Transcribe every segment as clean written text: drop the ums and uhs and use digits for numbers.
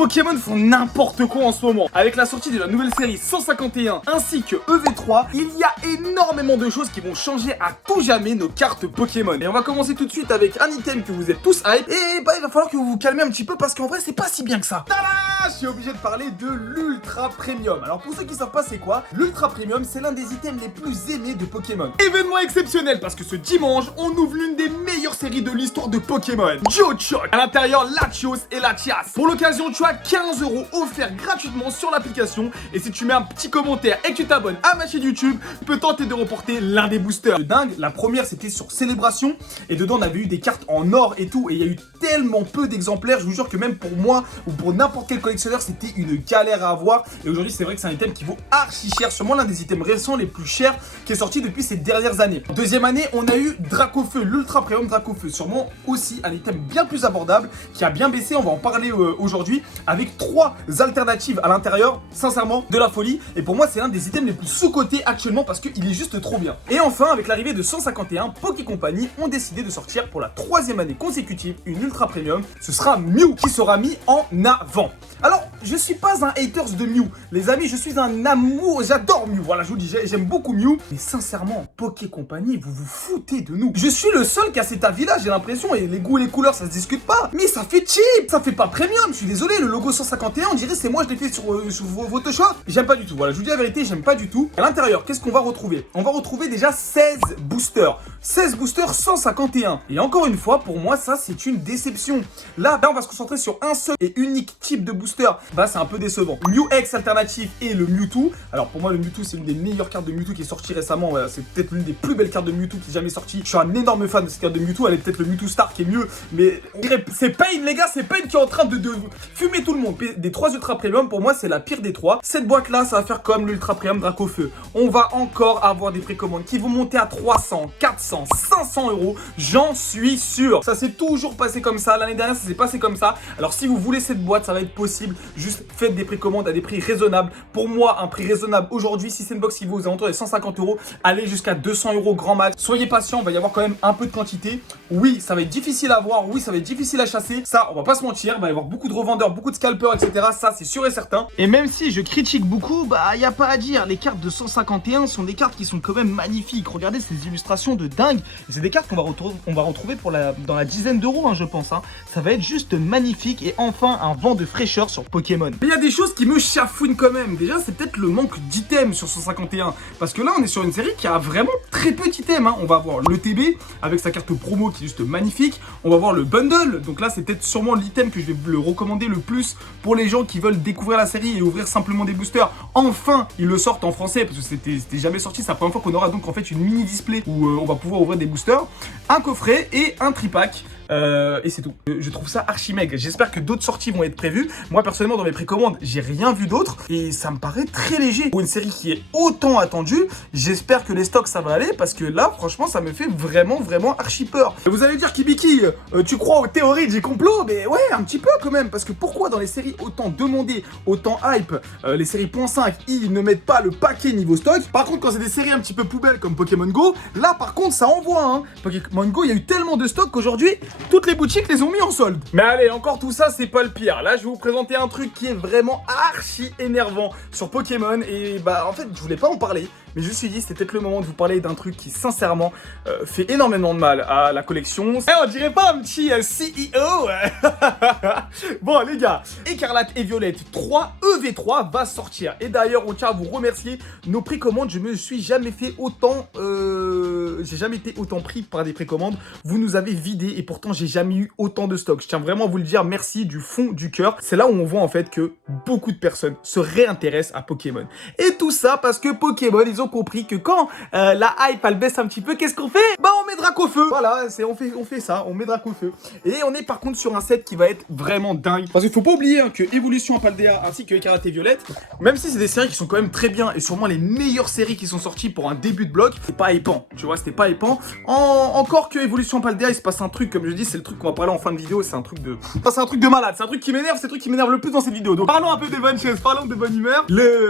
Pokémon font n'importe quoi en ce moment. Avec la sortie de la nouvelle série 151 ainsi que EV3, il y a énormément de choses qui vont changer à tout jamais nos cartes Pokémon. Et on va commencer tout de suite avec un item que vous êtes tous hype. Et bah il va falloir que vous vous calmez un petit peu parce qu'en vrai c'est pas si bien que ça. Tada! Je suis obligé de parler de l'Ultra Premium. Alors pour ceux qui savent pas c'est quoi, l'Ultra Premium c'est l'un des items les plus aimés de Pokémon. Événement exceptionnel parce que ce dimanche on ouvre l'une des meilleures séries de l'histoire de Pokémon, Geochoc. À l'intérieur Latios et Latias. Pour l'occasion tu as 15 € offerts gratuitement sur l'application. Et si tu mets un petit commentaire et que tu t'abonnes à ma chaîne YouTube, tu peux tenter de remporter l'un des boosters. De dingue, la première c'était sur Célébration. Et dedans on avait eu des cartes en or et tout. Et il y a eu tellement peu d'exemplaires. Je vous jure que même pour moi ou pour n'importe quel collectionneur c'était une galère à avoir. Et aujourd'hui c'est vrai que c'est un item qui vaut archi cher. Sûrement l'un des items récents les plus chers qui est sorti depuis ces dernières années. Deuxième année on a eu Dracofeu, l'Ultra Premium Dracofeu. Sûrement aussi un item bien plus abordable qui a bien baissé. On va en parler aujourd'hui avec 3 alternatives à l'intérieur. Sincèrement de la folie. Et pour moi c'est l'un des items les plus sous-cotés actuellement parce qu'il est juste trop bien. Et enfin avec l'arrivée de 151, Poké Company ont décidé de sortir pour la 3e année consécutive une Ultra Premium. Ce sera Mew qui sera mis en avant. Alors je suis pas un haters de Mew les amis, je suis un amour, j'adore Mew, voilà je vous dis j'aime beaucoup Mew. Mais sincèrement Poké Company vous vous foutez de nous. Je suis le seul qui a cet avis là j'ai l'impression, et les goûts et les couleurs ça se discute pas. Mais ça fait cheap, ça fait pas premium, je suis désolé. Le logo 151 on dirait c'est moi je l'ai fait sur Photoshop. J'aime pas du tout, voilà je vous dis la vérité, j'aime pas du tout. À l'intérieur qu'est-ce qu'on va retrouver? On va retrouver déjà 16 boosters 151. Et encore une fois pour moi ça c'est une déception. Là on va se concentrer sur un seul et unique type de booster. Bah c'est un peu décevant. Mew X alternatif et le Mewtwo. Alors pour moi le Mewtwo c'est une des meilleures cartes de Mewtwo qui est sortie récemment. Voilà, c'est peut-être l'une des plus belles cartes de Mewtwo qui est jamais sortie. Je suis un énorme fan de cette carte de Mewtwo. Elle est peut-être le Mewtwo Star qui est mieux. Mais on dirait c'est Pain les gars, c'est Pain qui est en train de fumer tout le monde. Des 3 Ultra Premium pour moi c'est la pire des 3. Cette boîte là ça va faire comme l'Ultra Premium Dracofeu. On va encore avoir des précommandes qui vont monter à 300, 400, 500 €. J'en suis sûr. Ça s'est toujours passé comme ça. L'année dernière ça s'est passé comme ça. Alors si vous voulez cette boîte ça va être possible. Juste faites des précommandes à des prix raisonnables. Pour moi un prix raisonnable aujourd'hui si c'est une box qui vaut aux alentours des 150 €, allez jusqu'à 200 € grand max. Soyez patient, il va y avoir quand même un peu de quantité. Oui ça va être difficile à avoir, oui ça va être difficile à chasser. Ça on va pas se mentir, il va y avoir beaucoup de revendeurs, beaucoup de scalpers etc. Ça c'est sûr et certain. Et même si je critique beaucoup, bah y a pas à dire, les cartes de 151 sont des cartes qui sont quand même magnifiques. Regardez ces illustrations de dingue. Et c'est des cartes qu'on va retrouver dans la dizaine d'euros hein, je pense hein. Ça va être juste magnifique et enfin un vent de fraîcheur sur Pokémon. Mais il y a des choses qui me chafouinent quand même. Déjà c'est peut-être le manque d'items sur 151. Parce que là on est sur une série qui a vraiment très peu d'items hein. On va avoir le TB avec sa carte promo qui est juste magnifique. On va voir le bundle. Donc là c'est peut-être sûrement l'item que je vais le recommander le plus pour les gens qui veulent découvrir la série et ouvrir simplement des boosters. Enfin ils le sortent en français parce que c'était jamais sorti. C'est la première fois qu'on aura donc en fait une mini display où on va pouvoir ouvrir des boosters, un coffret et un tripack. Et c'est tout. Je trouve ça archi maigre. J'espère que d'autres sorties vont être prévues. Moi personnellement dans mes précommandes j'ai rien vu d'autre et ça me paraît très léger pour une série qui est autant attendue. J'espère que les stocks ça va aller parce que là franchement ça me fait vraiment archi peur. Vous allez dire Kibiki, tu crois aux théories du complot? Mais ouais un petit peu quand même. Parce que pourquoi dans les séries autant demandées, autant hype, les séries .5 ils ne mettent pas le paquet niveau stock? Par contre quand c'est des séries un petit peu poubelles comme Pokémon Go, là par contre ça envoie hein. Pokémon Go il y a eu tellement de stocks qu'aujourd'hui toutes les boutiques les ont mis en solde. Mais allez, encore tout ça, c'est pas le pire. Là, je vais vous présenter un truc qui est vraiment archi énervant sur Pokémon. Et bah, en fait, je voulais pas en parler. Mais je me suis dit, c'était peut-être le moment de vous parler d'un truc qui, sincèrement, fait énormément de mal à la collection. Eh, on dirait pas un petit CEO. Bon, les gars, Écarlate et Violette 3 EV3 va sortir. Et d'ailleurs, on tient à vous remercier. Nos précommandes, je me suis jamais fait autant... j'ai jamais été autant pris par des précommandes. Vous nous avez vidé et pourtant, j'ai jamais eu autant de stock. Je tiens vraiment à vous le dire, merci du fond du cœur. C'est là où on voit en fait que beaucoup de personnes se réintéressent à Pokémon. Et tout ça parce que Pokémon, ils ont compris que quand la hype elle baisse un petit peu, qu'est-ce qu'on fait? Bah on met Dracofeu. Voilà, on fait ça, on met Dracofeu. Et on est par contre sur un set qui va être vraiment dingue. Parce qu'il faut pas oublier hein, que Evolution Paldea ainsi que Écarlate et Violette, même si c'est des séries qui sont quand même très bien et sûrement les meilleures séries qui sont sorties pour un début de bloc, c'est pas hypant. Tu vois, c'était pas hypant. Encore que Evolution Paldea, il se passe un truc, comme je dis, c'est le truc qu'on va parler en fin de vidéo, c'est un truc de... Enfin, c'est un truc de malade, c'est un truc qui m'énerve, c'est le truc qui m'énerve le plus dans cette vidéo. Donc parlons un peu des bonnes choses, parlons de bonne humeur.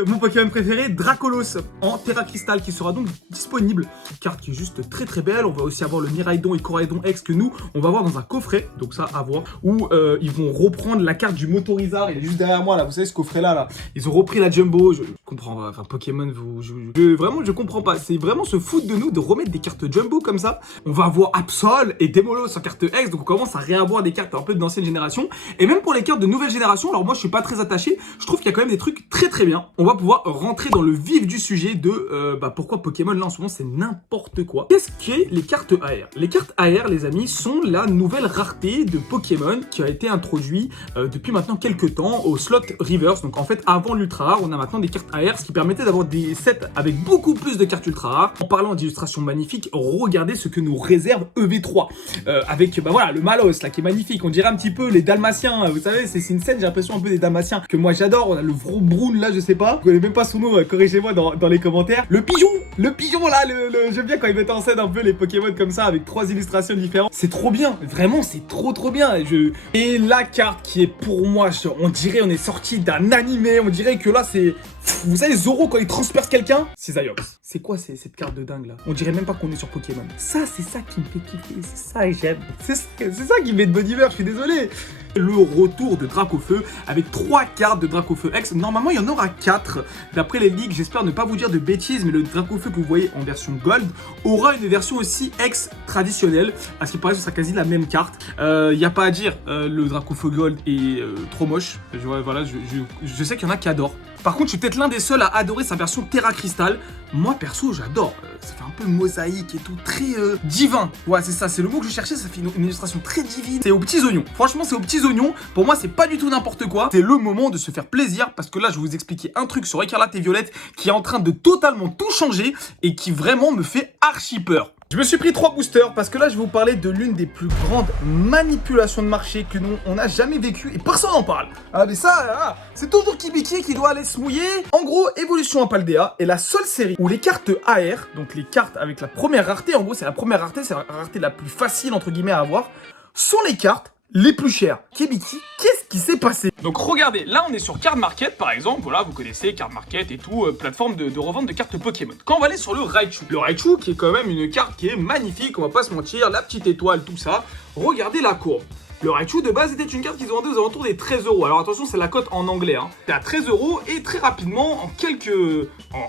Mon Pokémon préféré, Dracolos en thérapie Crystal qui sera donc disponible. Carte qui est juste très très belle. On va aussi avoir le Miraidon et Coraidon X que nous, on va voir dans un coffret. Donc ça, à voir. Où ils vont reprendre la carte du Motorizard. Il est juste derrière moi là. Vous savez ce coffret là. Ils ont repris la Jumbo. Je comprends pas. Enfin, Pokémon, vraiment, je comprends pas. C'est vraiment se foutre de nous de remettre des cartes Jumbo comme ça. On va avoir Absol et Demolos en carte X. Donc on commence à réavoir des cartes un peu d'ancienne génération. Et même pour les cartes de nouvelle génération, alors moi je suis pas très attaché. Je trouve qu'il y a quand même des trucs très très bien. On va pouvoir rentrer dans le vif du sujet de pourquoi Pokémon là en ce moment c'est n'importe quoi. Qu'est-ce qu'est les cartes AR? Les cartes AR, les amis, sont la nouvelle rareté de Pokémon qui a été introduit depuis maintenant quelques temps au slot reverse. Donc en fait avant l'ultra rare, on a maintenant des cartes AR, ce qui permettait d'avoir des sets avec beaucoup plus de cartes ultra rares. En parlant d'illustrations magnifiques, regardez ce que nous réserve EV3 avec voilà le Malos là qui est magnifique. On dirait un petit peu les Dalmatiens. Vous savez, c'est une scène, j'ai l'impression un peu des Dalmatiens que moi j'adore. On a le Vroom là, je sais pas. Vous connaissez même pas son nom, corrigez-moi dans les commentaires. Le pigeon là, j'aime bien quand ils mettent en scène un peu les Pokémon comme ça avec 3 illustrations différentes. C'est trop bien, vraiment c'est trop bien. Et la carte qui est pour moi, on dirait on est sorti d'un animé, on dirait que là c'est... Vous savez Zoro quand il transperce quelqu'un, c'est Zayox. C'est quoi cette carte de dingue là? On dirait même pas qu'on est sur Pokémon. Ça c'est ça qui me fait kiffer, c'est ça que j'aime. C'est ça qui me met de bonne humeur, je suis désolé. Le retour de Dracofeu avec 3 cartes de Dracofeu X. Normalement, il y en aura 4. D'après les leaks, j'espère ne pas vous dire de bêtises, mais le Dracofeu que vous voyez en version Gold aura une version aussi X traditionnelle. À ce qui paraît, ce sera quasi la même carte. Il n'y a pas à dire, le Dracofeu Gold est trop moche. Voilà, je sais qu'il y en a qui adorent. Par contre, je suis peut-être l'un des seuls à adorer sa version Terra Crystal. Moi, perso, j'adore. Ça fait un peu mosaïque et tout, très divin. Ouais, c'est ça, c'est le mot que je cherchais. Ça fait une illustration très divine. C'est aux petits oignons. Franchement, c'est aux petits oignons. Pour moi, c'est pas du tout n'importe quoi. C'est le moment de se faire plaisir parce que là, je vais vous expliquer un truc sur Écarlate et Violette qui est en train de totalement tout changer et qui vraiment me fait archi peur. Je me suis pris 3 boosters parce que là je vais vous parler de l'une des plus grandes manipulations de marché que nous on n'a jamais vécu et personne n'en parle. Ah mais ça, c'est toujours Kibiki qui doit aller se mouiller. En gros, Evolution Paldea est la seule série où les cartes AR, donc les cartes avec la première rareté, en gros c'est la première rareté, c'est la rareté la plus facile entre guillemets à avoir, sont les cartes les plus chères. Kibiki, qu'est-ce qui s'est passé? Donc regardez, là on est sur Card Market par exemple, voilà vous connaissez Card Market et tout, plateforme de revente de cartes Pokémon. Quand on va aller sur le Raichu qui est quand même une carte qui est magnifique, on va pas se mentir, la petite étoile, tout ça, regardez la courbe. Le Raichu de base était une carte qui se vendait aux alentours des 13 €. Alors attention, c'est la cote en anglais. C'est à 13 € et très rapidement,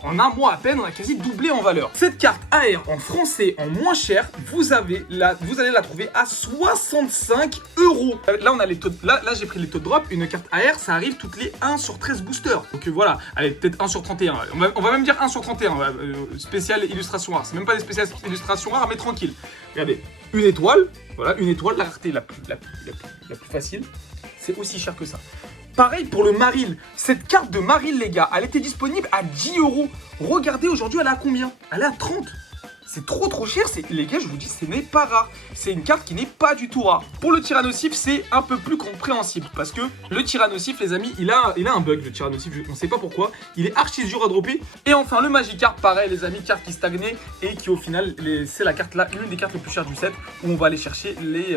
en un mois à peine, on a quasi doublé en valeur. Cette carte AR en français, en moins cher, vous allez la trouver à 65 €. Là, on a les taux. Là j'ai pris les taux de drop. Une carte AR, ça arrive toutes les 1 sur 13 boosters. Donc voilà, allez peut-être 1 sur 31. On va même dire 1 sur 31. Spécial illustration rare. C'est même pas des spéciales illustrations rares, mais tranquille. Regardez, une étoile. Voilà, une étoile, la rareté la plus facile, c'est aussi cher que ça. Pareil pour le Marill. Cette carte de Marill, les gars, elle était disponible à 10 €. Regardez, aujourd'hui, elle est à combien? Elle est à 30. C'est trop cher, les gars, je vous dis, ce n'est pas rare. C'est une carte qui n'est pas du tout rare. Pour le Tyrannosif, c'est un peu plus compréhensible parce que le Tyrannosif, les amis, il a un bug, le Tyrannosif, on ne sait pas pourquoi. Il est archi dur à dropper. Et enfin, le Magikarp, pareil, les amis, carte qui stagnait et qui, au final, c'est la carte là, l'une des cartes les plus chères du set où on va aller chercher les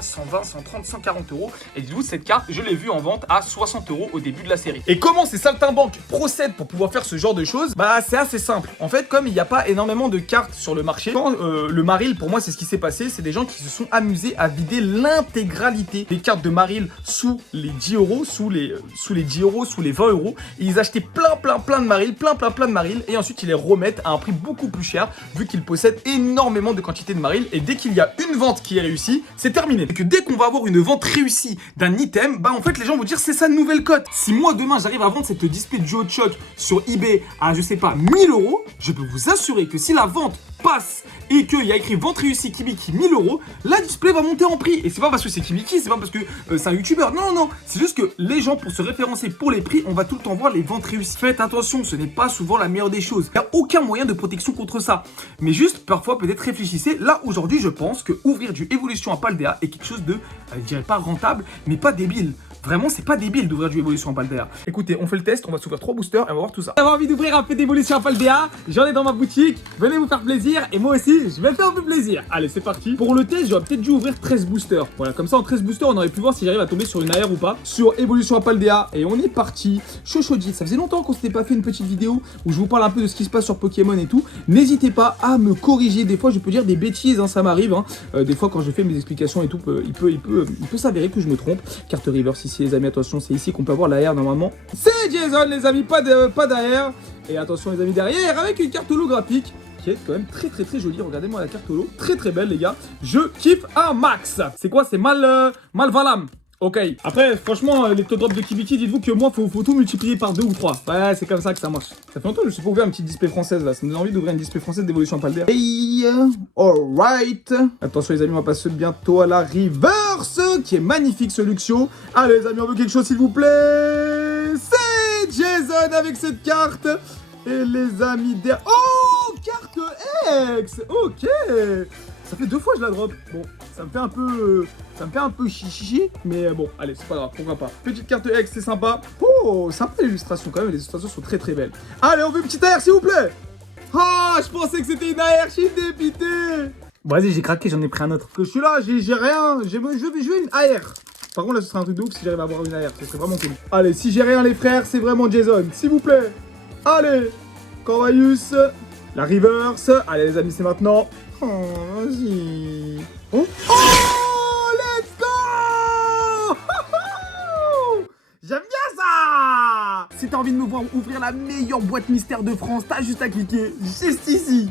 120, 130, 140 €. Et dites-vous, cette carte, je l'ai vue en vente à 60 € au début de la série. Et comment ces saltimbanques procèdent pour pouvoir faire ce genre de choses? Bah, c'est assez simple. En fait, comme il n'y a pas énormément de cartes sur le marché. Quand le Marill, pour moi, c'est ce qui s'est passé. C'est des gens qui se sont amusés à vider l'intégralité des cartes de Marill sous les 10 €, sous les 10 €, sous les 20 €. Et ils achetaient plein de Marill, plein de Marill. Et ensuite, ils les remettent à un prix beaucoup plus cher, vu qu'ils possèdent énormément de quantité de Marill. Et dès qu'il y a une vente qui est réussie, c'est terminé. Et que dès qu'on va avoir une vente réussie d'un item, bah en fait, les gens vont dire c'est sa nouvelle cote. Si moi, demain, j'arrive à vendre cette display de Geochoc sur eBay à, je sais pas, 1000 €, je peux vous assurer que si la vente passe et qu'il y a écrit vente réussie Kibiki 1000 €, la display va monter en prix. Et c'est pas parce que c'est Kibiki, c'est pas parce que c'est un youtubeur. Non, c'est juste que les gens, pour se référencer pour les prix, on va tout le temps voir les ventes réussies. Faites attention, ce n'est pas souvent la meilleure des choses. Il n'y a aucun moyen de protection contre ça. Mais juste, parfois, peut-être réfléchissez. Là, aujourd'hui, je pense que ouvrir du Evolution Paldea est quelque chose de, je dirais pas rentable, mais pas débile. Vraiment, c'est pas débile d'ouvrir du évolution en Paldea. Écoutez, on fait le test, on va s'ouvrir 3 boosters et on va voir tout ça. Vous avez envie d'ouvrir un peu d'évolution en Paldea? J'en ai dans ma boutique. Venez vous faire plaisir et moi aussi, je vais faire un peu plaisir. Allez, c'est parti. Pour le test, j'aurais peut-être dû ouvrir 13 boosters. Voilà, comme ça en 13 boosters, on aurait pu voir si j'arrive à tomber sur une AR ou pas. Sur évolution en Paldea. Et on est parti. Chochodit, ça faisait longtemps qu'on s'était pas fait une petite vidéo où je vous parle un peu de ce qui se passe sur Pokémon et tout. N'hésitez pas à me corriger. Des fois, je peux dire des bêtises, hein, ça m'arrive. Hein. Des fois, quand je fais mes explications et tout, il peut s'avérer que je me trompe. Carte reverse ici, les amis, attention, c'est ici qu'on peut avoir l'AR normalement. C'est Jason, les amis, pas d'AR. Et attention, les amis, derrière, avec une carte holographique qui est quand même très jolie. Regardez-moi la carte holo, très belle, les gars. Je kiffe un max. C'est quoi? C'est Malvalam. Ok, après franchement les top drops de Kibiki, dites-vous que moi faut tout multiplier par 2 ou 3. Ouais, c'est comme ça que ça marche. Ça fait longtemps que je suis pas ouvert une petite display française là, ça me donne envie d'ouvrir une display française d'évolution Paldea. Hey, alright. Attention les amis, on va passer bientôt à la reverse, qui est magnifique ce Luxio. Allez les amis, on veut quelque chose s'il vous plaît. C'est Jason avec cette carte. Et les amis derrière... Oh, carte X. Ok. Ça fait 2 fois que je la drop. Bon, ça me fait un peu chichi, mais bon, allez, c'est pas grave, pourquoi pas. Petite carte X, c'est sympa. Oh, sympa l'illustration quand même, les illustrations sont très belles. Allez, on veut une petite AR s'il vous plaît. Ah, je pensais que c'était une AR, je suis dépité. Bon, vas-y, j'ai craqué, j'en ai pris un autre. Que je suis là, j'ai rien, je vais jouer une AR. Par contre, là, ce serait un truc de ouf si j'arrive à avoir une AR, ce serait vraiment cool. Allez, si j'ai rien les frères, c'est vraiment Jason, s'il vous plaît. Allez, Corvalius, la reverse. Allez les amis, c'est maintenant. Oh, vas-y. Oh, let's go. J'aime bien ça. Si t'as envie de me voir ouvrir la meilleure boîte mystère de France, t'as juste à cliquer juste ici.